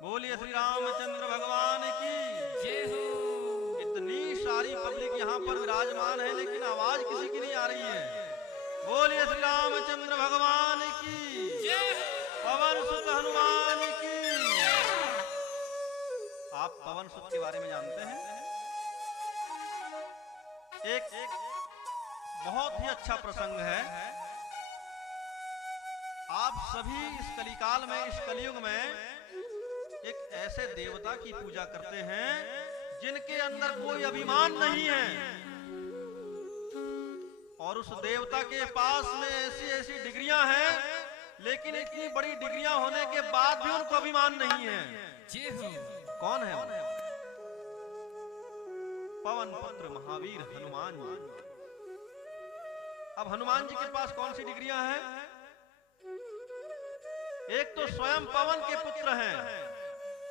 बोलिए श्री रामचंद्र भगवान की जय हो। इतनी सारी पब्लिक यहाँ पर विराजमान है, लेकिन आवाज किसी की नहीं आ रही है। बोलिए श्री रामचंद्र भगवान की जय हो। पवन सुत हनुमान की। आप पवन सुत के बारे में जानते हैं? एक बहुत ही अच्छा प्रसंग है। आप सभी इस कलिकाल में, इस कलयुग में एक ऐसे देवता की पूजा करते हैं जिनके अंदर कोई अभिमान नहीं है, और उस देवता के पास में ऐसी ऐसी डिग्रियां हैं, लेकिन इतनी बड़ी डिग्रियां होने के बाद भी उनको अभिमान नहीं है। जय हो। कौन है वो? पवन पुत्र महावीर हनुमान जी। अब हनुमान जी के पास कौन सी डिग्रियां हैं? एक तो स्वयं पवन के पुत्र हैं,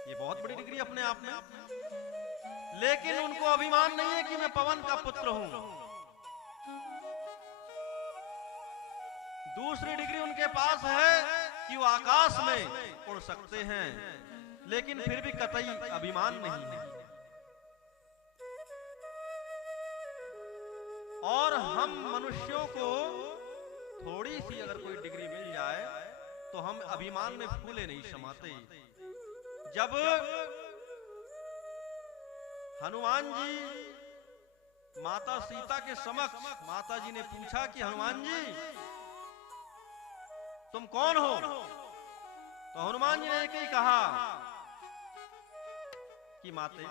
ये बहुत बड़ी डिग्री अपने आप में, लेकिन उनको अभिमान नहीं है कि मैं पवन का पुत्र हूं। दूसरी डिग्री उनके पास है कि वो आकाश में उड़ सकते हैं, लेकिन फिर भी कतई अभिमान नहीं है। और हम मनुष्यों को थोड़ी सी अगर कोई डिग्री मिल जाए तो हम अभिमान में फूले नहीं समाते। जब हनुमान जी माता सीता के समक्ष माता जी ने पूछा कि हनुमान जी तुम कौन हो, तो हनुमान जी ने एक ही कहा कि माते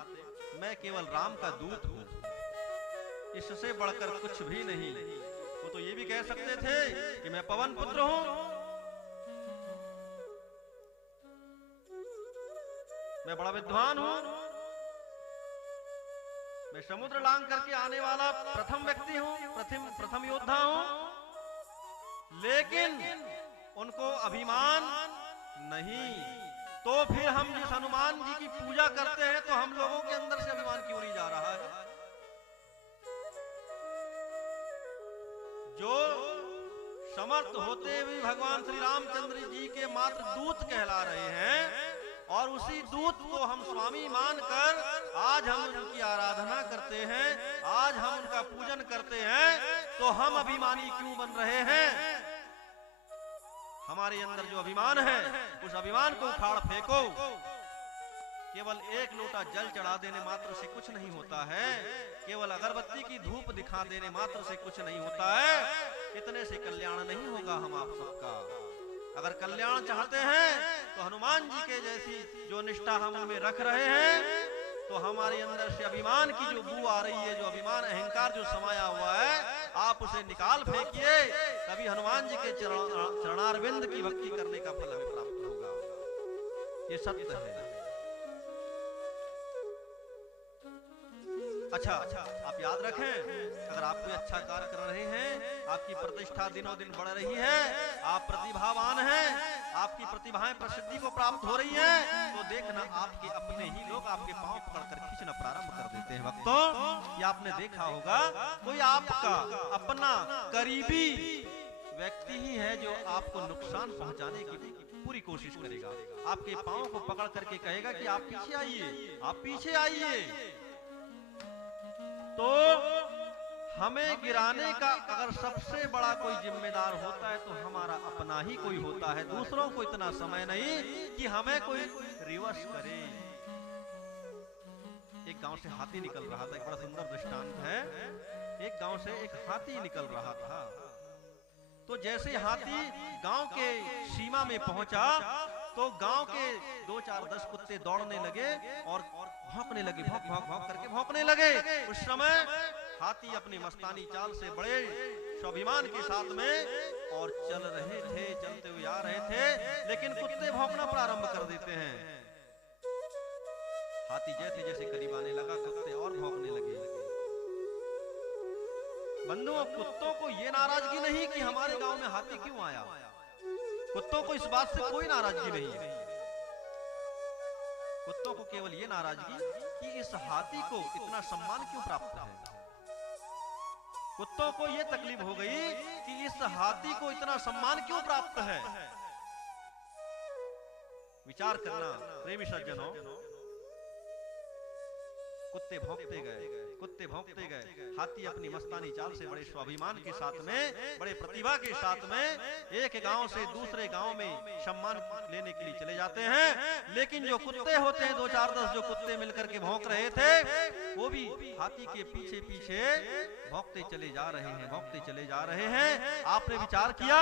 मैं केवल राम का दूत हूं, इससे बढ़कर कुछ भी नहीं। वो तो ये भी कह सकते थे कि मैं पवन पुत्र हूं, मैं बड़ा विद्वान हूं, मैं समुद्र लांघ करके आने वाला प्रथम व्यक्ति हूं, प्रथम योद्धा हूं, लेकिन उनको अभिमान नहीं। तो फिर हम जिस हनुमान जी की पूजा करते हैं तो हम लोगों के अंदर से अभिमान क्यों नहीं जा रहा है? जो समर्थ होते हुए भगवान श्री रामचंद्र जी के मात्र दूत कहला रहे हैं, और उसी दूत को हम स्वामी मानकर आज हम उनकी आराधना करते हैं, आज हम उनका पूजन करते हैं, तो हम अभिमानी क्यों बन रहे हैं? हमारे अंदर जो अभिमान है उस अभिमान को उखाड़ फेंको। केवल एक लोटा जल चढ़ा देने मात्र से कुछ नहीं होता है, केवल अगरबत्ती की धूप दिखा देने मात्र से कुछ नहीं होता है। इतने से कल्याण नहीं होगा हम आप सबका। अगर कल्याण चाहते हैं तो हनुमान जी के जैसी जो निष्ठा हम उनमें रख रहे हैं, तो हमारे अंदर से अभिमान की जो बू आ रही है, जो अभिमान अहंकार जो समाया हुआ है, आप उसे निकाल फेंकिए, तभी हनुमान जी के चरणारविंद की भक्ति करने का फल हमें प्राप्त होगा। ये सत्य है। अच्छा, आप याद रखें, अगर आप कोई अच्छा कार्य कर रहे हैं, आपकी प्रतिष्ठा दिनों दिन बढ़ रही है, आप प्रतिभावान हैं, आपकी प्रतिभाएं प्रसिद्धि को प्राप्त हो रही हैं, तो देखना आपके अपने ही लोग आपके पांव पकड़कर खींचना प्रारंभ कर देते हैं। भक्तों, ये आपने देखा होगा, कोई आपका अपना करीबी व्यक्ति ही है जो आपको नुकसान पहुंचाने की पूरी कोशिश करेगा। आपके पांव को पकड़ करके कहेगा कि आप पीछे आइए, आप पीछे आइए। तो हमें गिराने का अगर सबसे बड़ा कोई जिम्मेदार होता है तो हमारा अपना ही कोई होता है। दूसरों को इतना समय नहीं कि हमें कोई रिवर्स करे। एक गांव से हाथी निकल रहा था, एक बड़ा सुंदर दृष्टांत है। एक गांव से एक हाथी निकल रहा था, तो जैसे हाथी गांव के सीमा में पहुंचा तो गांव के 2, 4, 10 कुत्ते दौड़ने लगे और भौंकने लगे, भौंक भौंक भौंक करके भौंकने लगे। उस समय हाथी अपनी मस्तानी चाल से बड़े स्वाभिमान के साथ में और चल रहे थे, चलते हुए आ रहे थे, लेकिन कुत्ते भौंकना प्रारंभ कर देते हैं। हाथी जैसे जैसे करीब आने लगा, कुत्ते और भौंकने लगे। बंधुओं, कुत्तों को ये नाराजगी नहीं कि हमारे गांव में हाथी क्यों आया, कुत्तों को इस बात से कोई नाराजगी नहीं है। कुत्तों को केवल ये नाराजगी कि इस हाथी को इतना सम्मान क्यों प्राप्त है। कुत्तों को ये तकलीफ हो गई कि इस हाथी को इतना सम्मान क्यों प्राप्त है। विचार करना प्रेमी सज्जनों, कुत्ते भौंकते गए, हाथी अपनी मस्तानी चाल से बड़े स्वाभिमान के साथ में, बड़े प्रतिभा के साथ में एक गांव से दूसरे गांव में सम्मान लेने के लिए चले जाते हैं। लेकिन जो कुत्ते होते हैं, 2 4 10 जो कुत्ते मिलकर के भौंक रहे थे, वो भी हाथी के पीछे पीछे भौंकते चले जा रहे हैं। आपने विचार किया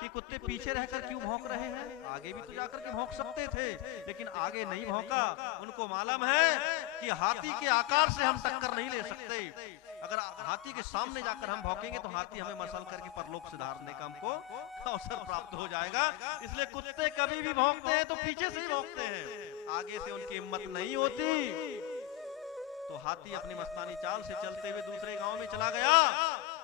कि कुत्ते पीछे रहकर क्यों भौंक रहे हैं? आगे भी तो जाकर के भौंक सकते थे, लेकिन आगे नहीं भौंका। उनको मालूम है कि हाथी के आकार से हम टक्कर नहीं ले सकते। अगर हाथी के सामने जाकर हम भौंकेंगे तो हाथी हमें मसल करके परलोक सुधारने का हमको अवसर प्राप्त हो जाएगा। इसलिए कुत्ते कभी भी भौंकते हैं तो पीछे से ही भौंकते हैं, आगे से उनकी हिम्मत नहीं होती। तो हाथी अपनी मस्तानी चाल से चलते हुए दूसरे गांव में चला गया,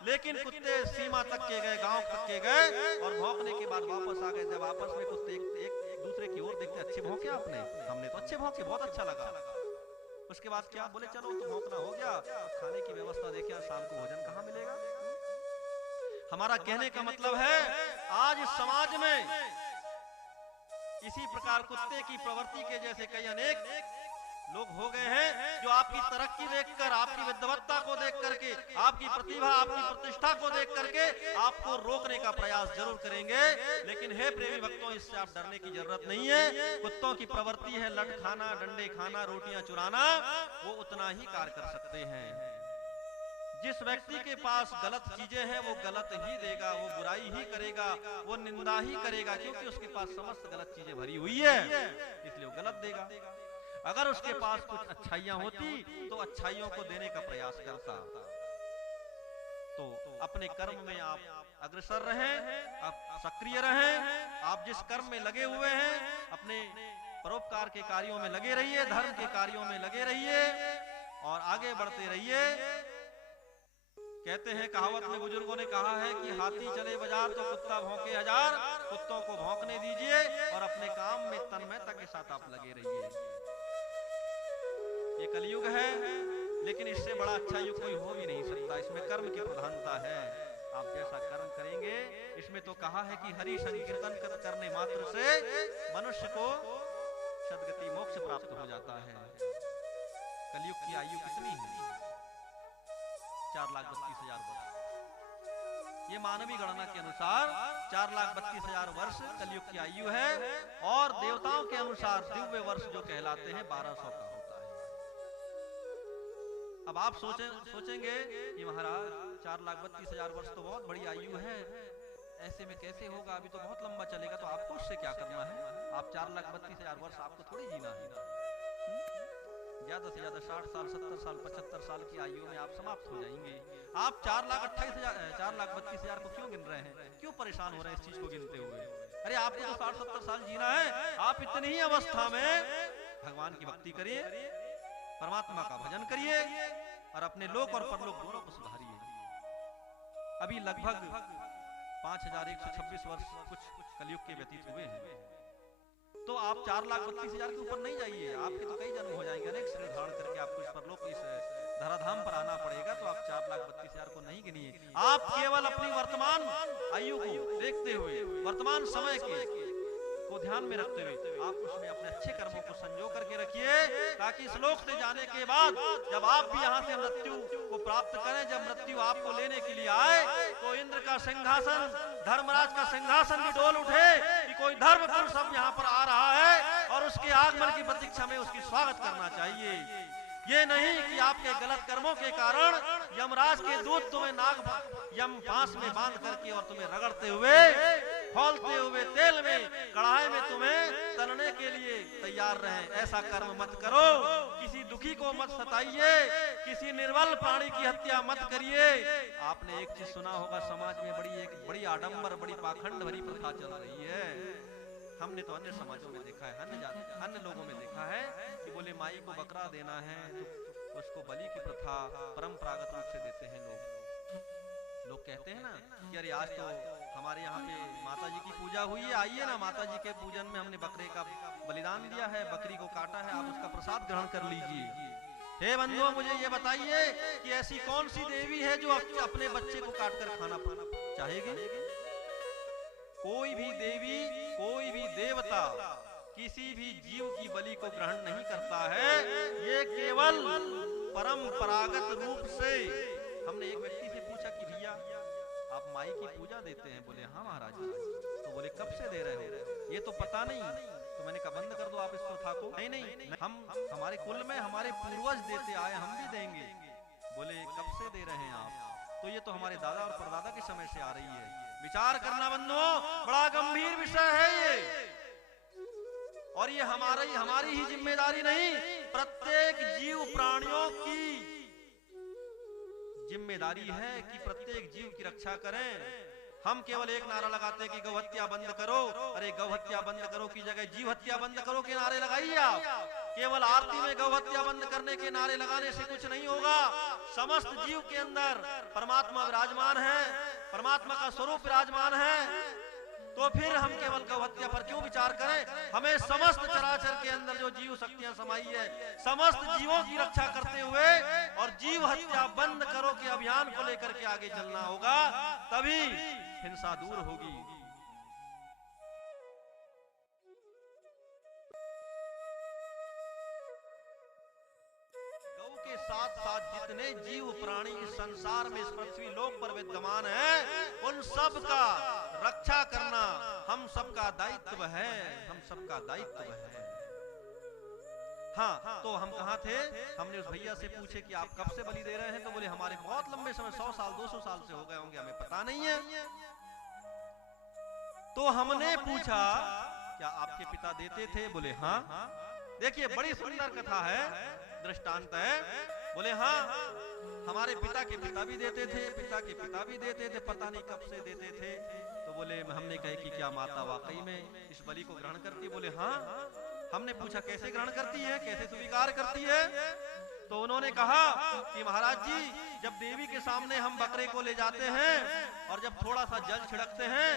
लेकिन कुत्ते सीमा तक के गए, गांव तक के गए और भौंकने के बाद वापस आ गए। जब आपस में कुत्ते एक दूसरे की ओर देखते, अच्छे भौंके आपने, हमने तो अच्छे भौंके, बहुत अच्छा लगा। उसके बाद क्या बोले, चलो तो भौंकना हो गया, खाने की व्यवस्था देखिए, शाम को भोजन कहाँ मिलेगा। हमारा कहने का मतलब है, आज इस समाज में इसी प्रकार कुत्ते की प्रवृत्ति के जैसे कई अनेक लोग हो गए हैं, जो आपकी तरक्की देखकर, आपकी विद्वत्ता को देख करके, आपकी प्रतिभा, आपकी प्रतिष्ठा को देख करके आपको रोकने का प्रयास जरूर करेंगे। लेकिन हे प्रेमी भक्तों, इससे आप डरने की जरूरत नहीं है। कुत्तों की प्रवृत्ति है लठ खाना, डंडे खाना, रोटियां चुराना, वो उतना ही कार्य कर सकते हैं। जिस व्यक्ति के पास गलत चीजें हैं वो गलत ही देगा, वो बुराई ही करेगा, वो निंदा ही करेगा, क्योंकि उसके पास समस्त गलत चीजें भरी हुई है, इसलिए वो गलत देगा। अगर उसके पास कुछ अच्छाइयां होती तो अच्छाइयों को देने का प्रयास करता। तो अपने कर्म में आप अग्रसर रहें, आप सक्रिय रहें, आप जिस कर्म में लगे हुए हैं अपने परोपकार के कार्यों में लगे रहिए, धर्म के कार्यों में लगे रहिए और आगे बढ़ते रहिए। कहते हैं, कहावत में बुजुर्गों ने कहा है कि हाथी चले बाजार तो कुत्ता भौंके हजार। कुत्तों को भौंकने दीजिए और अपने काम में तन्मयता के साथ आप लगे रहिए। ये कलयुग है, लेकिन इससे बड़ा अच्छा युग कोई हो भी नहीं सकता। इसमें कर्म की प्रधानता है, आप जैसा कर्म करेंगे। इसमें तो कहा है कि हरि संकीर्तन करने मात्र से मनुष्य को सद्गति मोक्ष प्राप्त हो जाता है। कलयुग की आयु कितनी है? 4,32,000 वर्ष। ये मानवीय गणना के अनुसार 4,32,000 वर्ष कलयुग की आयु है, और देवताओं के अनुसार दिव्य वर्ष जो कहलाते हैं 1200 का होता है। अब आप सोचेंगे कि महाराज 4,32,000 वर्ष तो बहुत बड़ी आयु है, ऐसे में कैसे होगा, अभी तो बहुत लंबा चलेगा। तो आपको उससे क्या करना है? आप 4,32,000 वर्ष आपको थोड़ी जीना है। ज्यादा से ज्यादा 60 साल, 70 साल, 75 साल की आयु में आप समाप्त हो जाएंगे। आप 4,32,000 को क्यों गिन रहे हैं? क्यों परेशान हो रहे हैं इस चीज को गिनते हुए? अरे आपको तो 60-70 साल जीना है। आप इतनी ही अवस्था में भगवान की भक्ति करिए, परमात्मा का भजन करिए और अपने लोक और परलोक दोनों को सुधारिए। अभी लगभग 5,126 वर्ष कुछ कलयुग के व्यतीत हुए हैं, तो आप 4,32,000 के ऊपर नहीं जाइए। आपके तो कई जन्म हो जाएंगे, अनेक शरीर धारण करके आपको इस परलोक, इस धराधाम पर आना पड़ेगा। तो आप 4,32,000 को नहीं गिनिए। आप केवल अपनी वर्तमान आयु को देखते हुए, वर्तमान समय को ध्यान में रखते हुए आप उसमें अपने अच्छे कर्मों को संजो करके रखिए, ताकि इस लोक से जाने के बाद जब आप भी यहाँ से मृत्यु को प्राप्त करें, जब मृत्यु आपको लेने के लिए आए, तो इंद्र का सिंहासन, धर्मराज का सिंहासन भी डोल उठे कि कोई धर्म पुरुष अब यहाँ पर आ रहा है, और उसके आगमन की प्रतीक्षा में उसकी स्वागत करना चाहिए। ये नहीं कि आपके गलत कर्मों के कारण यमराज के दूत तुम्हें यम फांस में बांध करके और तुम्हें रगड़ते हुए, खौलते हुए तेल में, कढ़ाई में तुम्हें तलने के लिए तैयार रहें। ऐसा कर्म मत करो। किसी दुखी को मत सताइए, किसी निर्बल प्राणी की हत्या मत करिए। आपने एक चीज सुना होगा, समाज में एक बड़ी आडंबर, बड़ी पाखंड भरी प्रथा चल रही है। हमने तो अन्य समाजों में देखा है, अन्य लोगों में देखा है कि बोले माई को बकरा देना है तो उसको बलि की प्रथा परंपरागत रूप से देते हैं लोग कहते हैं ना कि अरे आज तो हमारे यहाँ पे माता जी की पूजा हुई है, आइए ना, माता जी के पूजन में हमने बकरे का बलिदान दिया है, बकरी को काटा है, आप उसका प्रसाद ग्रहण कर लीजिए। हे बंधुओं, मुझे ये बताइए कि ऐसी कौन सी देवी है जो अपने बच्चे को काट कर खाना चाहेगी? कोई भी देवी, कोई भी देवता किसी भी जीव की बलि को ग्रहण नहीं करता है। ये केवल परंपरागत रूप से। हमने एक व्यक्ति से पूछा कि भैया आप माई की पूजा देते हैं? बोले हाँ महाराज। तो बोले कब से दे रहे हो? ये तो पता नहीं। तो मैंने कहा बंद कर दो आप इस प्रथा को। नहीं नहीं, हम हमारे कुल में हमारे पूर्वज देते आए, हम भी देंगे। बोले कब से दे रहे हैं आप? तो ये तो हमारे दादा और परदादा के समय से आ रही है। विचार करना बंधुओं, बड़ा गंभीर विषय है ये। और ये हमारी ही जिम्मेदारी नहीं, प्रत्येक जीव प्राणियों की जिम्मेदारी है कि प्रत्येक जीव की रक्षा करें। हम केवल एक नारा लगाते हैं कि गौ हत्या बंद करो। अरे गौ हत्या बंद करो की जगह जीव हत्या बंद करो के नारे लगाइए आप। केवल आरती में गौ हत्या बंद करने के नारे लगाने से कुछ नहीं होगा। समस्त जीव के अंदर परमात्मा विराजमान है, परमात्मा का स्वरूप विराजमान है। तो फिर हम केवल गौ हत्या पर क्यों विचार करें? हमें समस्त चराचर के अंदर जो जीव शक्तियां समाई है, समस्त जीवों की रक्षा करते हुए और जीव हत्या बंद करो के अभियान को लेकर के आगे चलना होगा, तभी हिंसा दूर होगी। गौ के साथ साथ जितने जीव प्राणी इस संसार में, इस पृथ्वी लोक पर विद्यमान हैं, उन सब का रक्षा करना हम सबका दायित्व है, हम सबका दायित्व है। हाँ, तो हम कहाँ थे? हमने उस भैया से पूछे कि आप कब से बलि दे रहे हैं? तो बोले हमारे बहुत लंबे समय, 100 साल 200 साल से हो गए होंगे, हमें पता नहीं है। तो हमने पूछा क्या आपके पिता देते थे? बोले हाँ। देखिए बड़ी सुंदर कथा है, दृष्टांत है। बोले हाँ, हमारे पिता के पिता भी देते थे, पिता के पिता भी देते थे, पता नहीं कब से देते थे। तो बोले, हमने कहे कि क्या माता वाकई में इस बलि को ग्रहण करती? बोले हाँ। हमने पूछा कैसे ग्रहण करती है, कैसे स्वीकार करती है? तो उन्होंने कहा कि महाराज जी, जब देवी के सामने हम बकरे को ले जाते हैं और जब थोड़ा सा जल छिड़कते हैं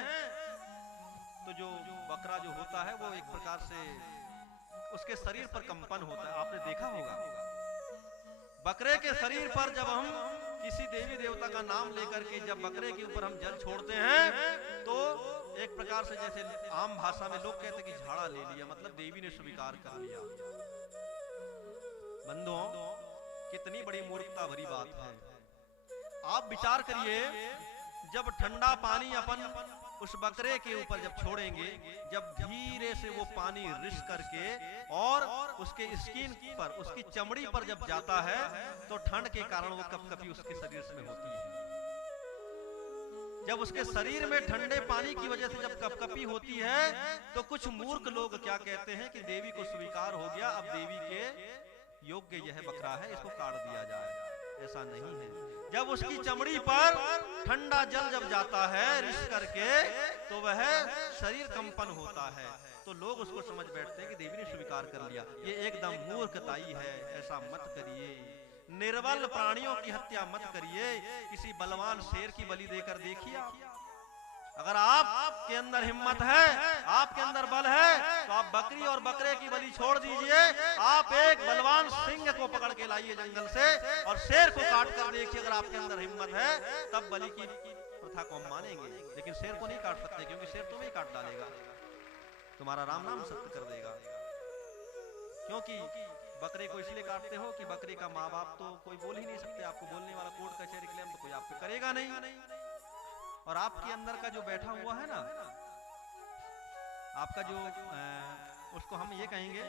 तो जो बकरा जो होता है वो एक प्रकार से उसके शरीर पर कंपन होता है। आपने देखा होगा बकरे के शरीर पर जब हम किसी देवी देवता का नाम लेकर के जब बकरे के ऊपर हम जल छोड़ते हैं तो एक प्रकार से जैसे आम भाषा में लोग कहते हैं कि झाड़ा ले लिया, मतलब देवी ने स्वीकार कर लिया। बंधुओं, कितनी बड़ी मूर्खता भरी बात है। आप विचार करिए, जब ठंडा पानी अपन उस बकरे के ऊपर जब छोड़ेंगे, जब धीरे से वो पानी रिस करके और उसके स्किन पर, उसकी चमड़ी पर जब जाता है तो ठंड के कारण वो कपकपी उसके शरीर में होती है। जब उसके शरीर में ठंडे पानी की वजह से जब कपकपी होती है तो कुछ मूर्ख लोग क्या कहते हैं कि देवी को स्वीकार हो गया, अब देवी के योग्य यह बकरा है, इसको काट दिया जाए। ऐसा नहीं है। जब उसकी चमड़ी पर ठंडा जल जब जाता है रिस करके तो वह शरीर कंपन होता है, तो लोग उसको समझ बैठते हैं कि देवी ने स्वीकार कर लिया। ये एकदम मूर्खताई है, ऐसा मत करिए। निर्बल प्राणियों की हत्या मत करिए। किसी बलवान शेर की बलि देकर देखिए आप। अगर आपके अंदर हिम्मत है, आपके अंदर बल है, तो आप बकरी और बकरे की बलि छोड़ दीजिए। आप एक बलवान सिंह को पकड़ के लाइए जंगल से और शेर को काट कर देखिए। अगर आपके अंदर हिम्मत है तब बलि की प्रथा को हम मानेंगे, लेकिन शेर को नहीं काट सकते, क्योंकि शेर तुम्हें काट डालेगा, तुम्हारा राम नाम सत्य कर देगा। क्योंकि बकरे को इसलिए काटते हो कि बकरे का माँ बाप तो कोई बोल ही नहीं सकते, आपको बोलने वाला कोर्ट कचहरी क्लेम तो कोई आप पे करेगा नहीं। और आपके अंदर का जो बैठा हुआ है ना, आपका जो उसको हम ये कहेंगे,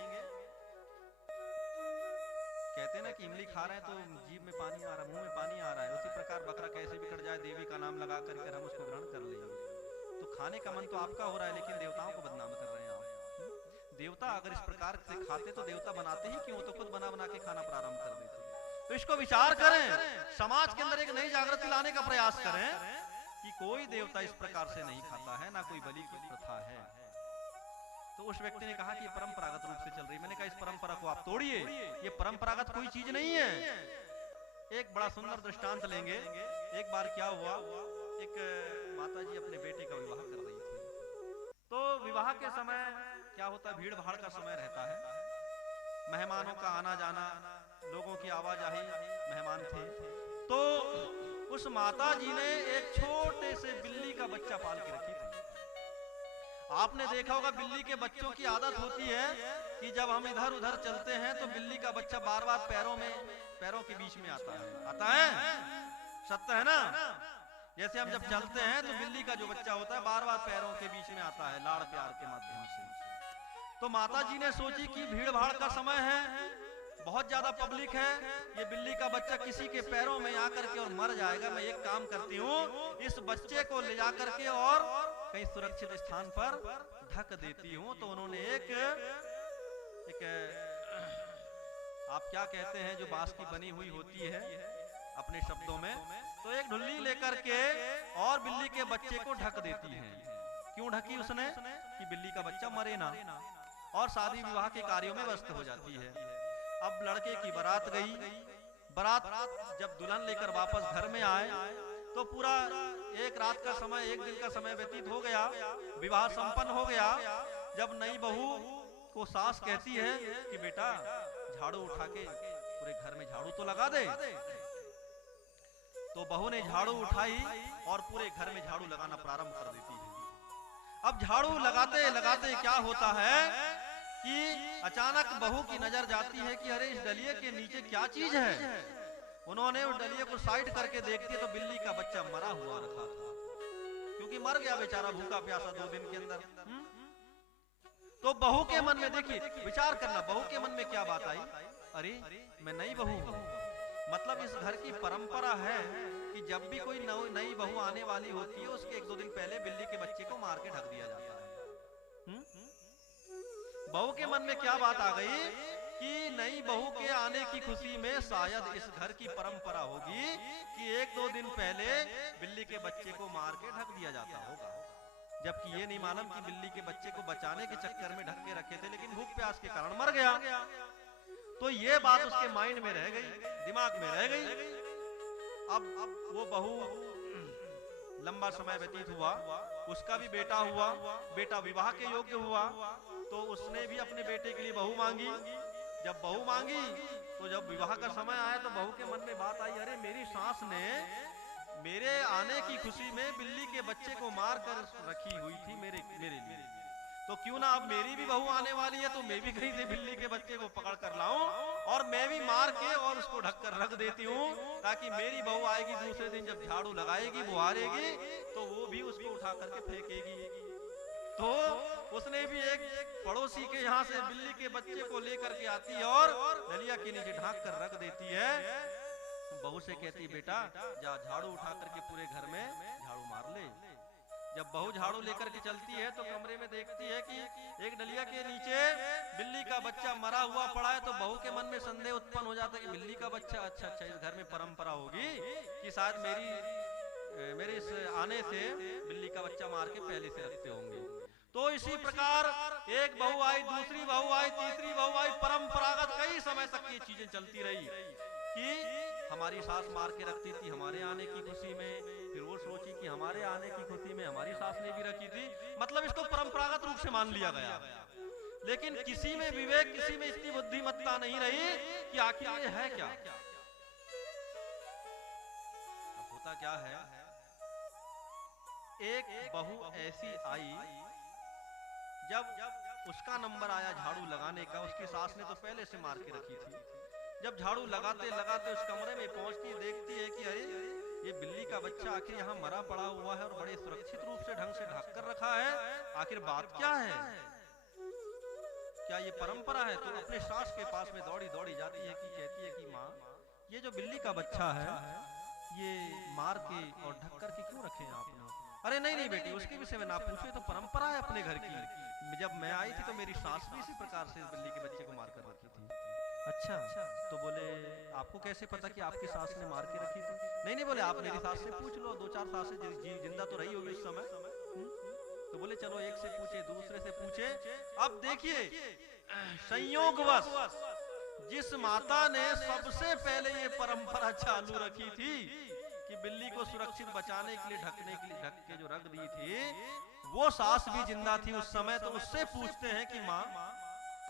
कहते हैं ना कि इमली खा रहे हैं तो जीभ में पानी आ रहा है, मुंह में पानी आ रहा है, उसी प्रकार बकरा कैसे भी कट जाए, देवी का नाम लगा करके हम उसको ग्रहण कर लेंगे। तो खाने का मन तो आपका हो रहा है, लेकिन देवताओं को बदनाम कर रहे हैं आप। देवता अगर इस प्रकार से खाते तो देवता बनाते ही क्यों? तो खुद बना बना के खाना प्रारंभ कर देते। तो इसको विचार करें, समाज के अंदर एक नई जागृति लाने का प्रयास करें कि कोई देवता इस प्रकार से नहीं खाता है, ना कोई बलि की प्रथा है। तो उस व्यक्ति ने कहा कि ये परंपरागत रूप से चल रही। मैंने कहा इस परंपरा को आप तोड़िए, ये परंपरागत कोई चीज नहीं है। एक बड़ा सुंदर दृष्टांत लेंगे। एक बार क्या हुआ, एक माताजी अपने बेटे का विवाह कर रही थी। तो विवाह के समय क्या होता है, भीड़ भाड़ का समय रहता है, मेहमानों का आना जाना, लोगों की आवाजाही, मेहमान थे। तो उस माता जी ने एक छोटे से बिल्ली का बच्चा पाल के रखी थी। आपने देखा होगा बिल्ली के बच्चों की आदत होती है कि जब हम इधर उधर चलते हैं तो बिल्ली का बच्चा बार बार पैरों के बीच में आता है सत्य है ना। जैसे हम जब चलते हैं तो बिल्ली का जो बच्चा होता है बार बार पैरों के बीच में आता है लाड़ प्यार के माध्यम से। तो माता जी ने सोची कि भीड़ भाड़ का समय है, बहुत ज्यादा पब्लिक है, ये बिल्ली का बच्चा किसी के पैरों में आकर के और मर जाएगा। मैं एक काम करती हूँ, इस बच्चे को ले जा करके और कहीं सुरक्षित स्थान पर ढक देती हूँ। तो उन्होंने एक आप क्या कहते हैं जो बांस की बनी हुई होती है अपने शब्दों में, तो एक ढुल्ली लेकर के और बिल्ली के बच्चे को ढक देती है। क्यों ढकी उसने? कि बिल्ली का बच्चा मरे ना, और शादी विवाह के कार्यों में व्यस्त हो जाती है। अब लड़के की बारात गई, बारात जब दुल्हन लेकर वापस घर में आए तो पूरा एक रात का समय, एक दिन का समय व्यतीत हो गया, विवाह संपन्न हो गया। जब नई बहू को सास कहती है कि बेटा झाड़ू उठा के पूरे घर में झाड़ू तो लगा दे, तो बहू ने झाड़ू उठाई और पूरे घर में झाड़ू लगाना प्रारंभ कर देती है। अब झाड़ू लगाते लगाते क्या होता है कि अचानक बहू की नजर जाती है कि अरे इस डलिये के नीचे क्या चीज है। उन्होंने उस डलिये को साइड करके देखती है तो बिल्ली का बच्चा मरा हुआ रखा था, क्योंकि मर गया बेचारा भूखा प्यासा 2 दिन के अंदर। तो बहू के मन में, देखिए विचार करना, बहू के मन में क्या बात आई, अरे मैं नई बहू हूं, मतलब इस घर की परंपरा है कि जब भी कोई नई बहू आने वाली होती है उसके 1-2 दिन पहले बिल्ली के बच्चे को मार के ढक दिया जाता है। बहू के मन में क्या बात आ गई कि नई बहू के आने की खुशी में शायद इस घर की परंपरा होगी कि 1-2 दिन पहले बिल्ली के बच्चे को मार के ढक दिया जाता होगा। जबकि ये नहीं मालूम कि बिल्ली के बच्चे को बचाने के चक्कर में ढक के रखे थे, लेकिन भूख प्यास के कारण मर गया। तो ये बात उसके माइंड में रह गई, दिमाग में रह गई। अब वो बहू, लंबा समय व्यतीत हुआ, उसका भी बेटा हुआ, बेटा विवाह के योग्य हुआ, तो उसने भी अपने बेटे के लिए बहू मांगी। जब बहू मांगी तो जब विवाह का समय आया तो बहू के मन में बात आई, अरे मेरी सास ने मेरे आने की खुशी में बिल्ली के बच्चे को मार कर रखी हुई थी मेरे लिए, तो क्यों ना अब मेरी भी बहू आने वाली है तो मैं भी कहीं से बिल्ली के बच्चे को पकड़ कर लाऊं और मैं भी मार के और उसको ढक कर रख देती हूँ, ताकि मेरी बहू आएगी दूसरे दिन जब झाड़ू लगाएगी, बुहारेगी, तो वो भी उसको उठा करके फेंकेगी। तो उसने भी एक पड़ोसी के यहाँ से बिल्ली के बच्चे को लेकर के आती है और डलिया के नीचे ढांक कर रख देती है। बहू से कहती, बेटा जा झाड़ू उठा करके पूरे घर में झाड़ू मार ले। जब बहू झाड़ू लेकर के चलती है तो कमरे में देखती है कि एक डलिया के नीचे बिल्ली का बच्चा मरा हुआ पड़ा है। तो बहू के मन में संदेह उत्पन्न हो जाता है कि बिल्ली का बच्चा, अच्छा अच्छा, इस घर में परंपरा होगी कि शायद मेरे इस आने से बिल्ली का बच्चा मार के पहले से रखते होंगे। तो इसी प्रकार एक बहू आई, दूसरी बहू आई, तीसरी बहू आई, परंपरागत कई समय तक ये चीजें चलती रही कि हमारी सास मार के रखती थी हमारे आने की खुशी में, फिर वो सोची कि हमारे आने की खुशी में हमारी सास ने भी रखी थी, मतलब इसको परंपरागत रूप से मान लिया गया। लेकिन किसी में विवेक, किसी में इतनी बुद्धिमत्ता नहीं रही कि आखिर ये है क्या। अब होता क्या है, एक बहू ऐसी आई, जब उसका नंबर आया झाड़ू लगाने का, उसकी सास ने तो पहले से मार के रखी थी। जब झाड़ू लगाते लगाते उस कमरे में पहुंचती, देखती है कि अरे ये बिल्ली का बच्चा आखिर यहाँ मरा पड़ा हुआ है और बड़े सुरक्षित रूप से ढंग से ढक कर रखा है, आखिर बात क्या है, क्या ये परंपरा है। तो अपने सास के पास में दौड़ी दौड़ी जाती है कि कहती है कि माँ, ये जो बिल्ली का बच्चा है ये मार के और ढक कर के क्यों रखे आपने। अरे नहीं नहीं बेटी, उसके विषय में ना पूछे, तो परंपरा है अपने घर की। जब मैं आई थी तो मेरी सास भी इसी प्रकार से बिल्ली के बच्चे को मार कर रखी थी। अच्छा, तो बोले आपको कैसे पता कि आपकी सास ने मार के रखी थी। नहीं नहीं बोले, आप मेरी सास से पूछ लो, 2-4 सासें जिंदा तो रही होगी उस समय। तो बोले चलो, एक से पूछे, दूसरे से पूछे। अब देखिए संयोगवश जिस माता ने सबसे पहले ये परंपरा चालू रखी थी कि बिल्ली को सुरक्षित बचाने के लिए ढक के जो रख दी थी, वो सास भी जिंदा थी उस समय। तो उससे पूछते हैं कि माँ,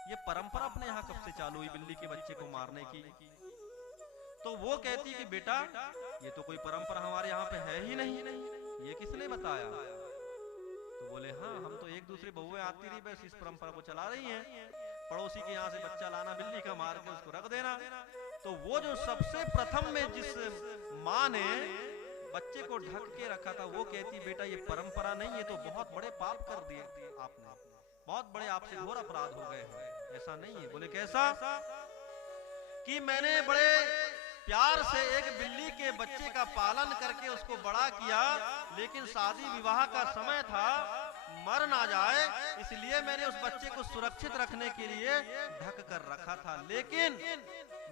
ये परंपरा अपने यहाँ कब से चालू हुई बिल्ली के बच्चे को मारने की। तो वो कहती कि बेटा ये तो कोई परंपरा हमारे यहाँ पे है ही नहीं, ये किसने बताया। तो बोले हाँ, हम तो एक दूसरी बहुएं आती रही, बस इस परंपरा को चला रही हैं। पड़ोसी के यहाँ से बच्चा लाना, बिल्ली का मार के उसको रख देना। तो वो जो सबसे प्रथम में जिस माँ ने बच्चे को ढक के रखा था, वो कहती बेटा ये परंपरा नहीं, ये तो बहुत बड़े पाप कर दिए आपने, बहुत बड़े आपसे घोर अपराध हो गए हैं, ऐसा नहीं है। बोले कैसा? कि मैंने बड़े प्यार से एक बिल्ली के बच्चे का पालन करके उसको बड़ा किया, लेकिन शादी विवाह का समय था, मर ना जाए इसलिए मैंने उस बच्चे को सुरक्षित रखने के लिए ढक कर रखा था, लेकिन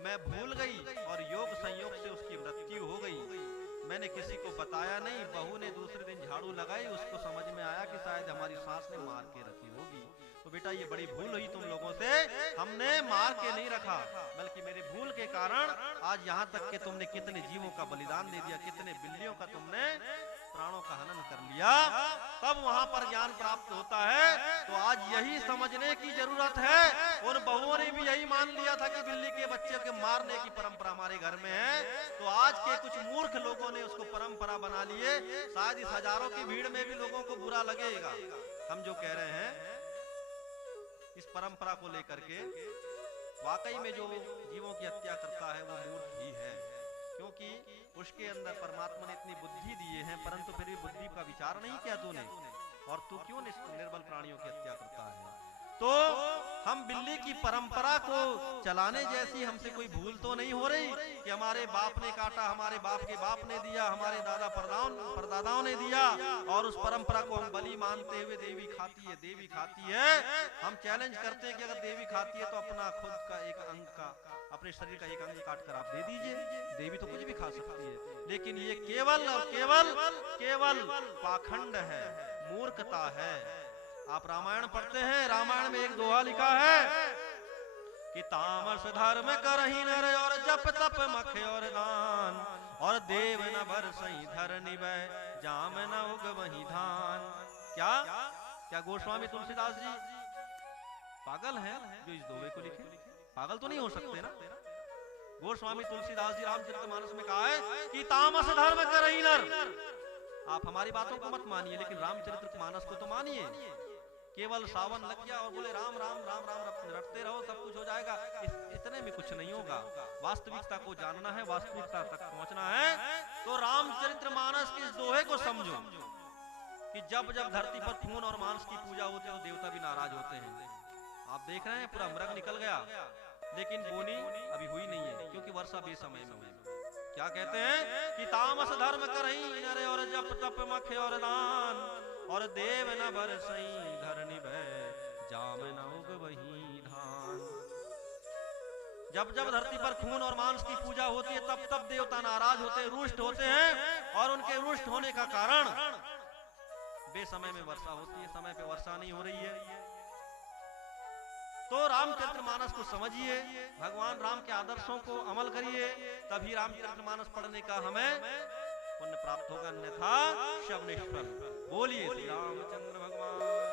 मैं भूल गई और योग संयोग से उसकी मृत्यु हो गई। मैंने किसी को बताया नहीं। बहू ने दूसरे दिन झाड़ू लगाई, उसको समझ में आया कि शायद हमारी सास ने मार के रखी होगी। तो बेटा ये बड़ी भूल हुई तुम लोगों से, हमने मार के नहीं रखा, बल्कि मेरे भूल के कारण आज यहाँ तक कि तुमने कितने जीवों का बलिदान दे दिया, कितने बिल्लियों का तुमने प्राणों का हनन कर लिया। तब वहां पर ज्ञान प्राप्त होता है। तो आज यही समझने की जरूरत है। उन बहुओं ने भी यही मान लिया था कि बिल्ली के बच्चे के मारने की परंपरा हमारे घर में है। तो आज के कुछ मूर्ख लोगों ने उसको परंपरा बना लिए। शायद इस हजारों की भीड़ में भी लोगों को बुरा लगेगा हम जो कह रहे हैं इस परंपरा को लेकर के। वाकई में जो जीवों की हत्या करता है वो मूर्ख ही है, क्योंकि उसके अंदर परमात्मा ने इतनी बुद्धि दिए हैं, परंतु फिर भी बुद्धि का विचार नहीं किया तूने, और तू क्यों निर्बल प्राणियों की हत्या करता है। तो हम बिल्ली की परंपरा को चलाने जैसी हमसे कोई भूल तो नहीं हो रही कि हमारे बाप ने काटा, हमारे बाप के बाप ने दिया, हमारे दादा परदादाओं ने दिया, और उस परंपरा को हम बलि मानते हुए देवी खाती है, देवी खाती है। हम चैलेंज करते हैं कि अगर देवी खाती है तो अपना खुद का एक अंग का, अपने शरीर का एक अंग काट कर आप दे दीजिए, देवी तो कुछ भी खा सकती है। लेकिन ये केवल और केवल पाखंड है, मूर्खता है। आप रामायण पढ़ते हैं, रामायण में एक दोहा लिखा है कि तामस धर्म करहि नर और जप तप मख और दान, और देव न बरसई धरनी बह जाम न उग वही धान। क्या गोस्वामी तुलसीदास जी पागल हैं जो इस दोहे को लिखे? पागल तो नहीं हो सकते ना। गोस्वामी तुलसीदास जी रामचरितमानस में कहा है कि तामस धर्म करहि नर। आप हमारी बातों को मत मानिए, लेकिन रामचरितमानस को तो मानिए। केवल सावन लग गया और बोले राम राम राम राम रटते रहो, सब कुछ हो जाएगा, इतने में कुछ नहीं होगा। वास्तविकता को जानना है, वास्तविकता तक पहुंचना है। तो रामचरितमानस के इस दोहे को समझो कि जब जब धरती पर खून और मांस की पूजा होती है तो देवता भी नाराज होते हैं। आप देख रहे हैं पूरा मृग निकल गया, लेकिन बोनी अभी हुई नहीं है, क्योंकि वर्षा बेसमय में हुई। क्या कहते हैं कि तामस धर्म करहि नर और जप तप मख और दान, और देव न बरसई धरनी बह जाम न उग वही धान। जब जब धरती पर खून और मांस की पूजा होती है तब तब देवता नाराज होते हैं, रुष्ट होते हैं, और उनके रुष्ट होने का कारण बेसमय में वर्षा होती है, समय पे वर्षा नहीं हो रही है। तो रामचरितमानस को समझिए, भगवान राम के आदर्शों को अमल करिए, तभी रामचरितमानस पढ़ने का हमें पुण्य प्राप्त होगा, अन्यथा शव निष्फल। बोलिए श्री रामचंद्र भगवान।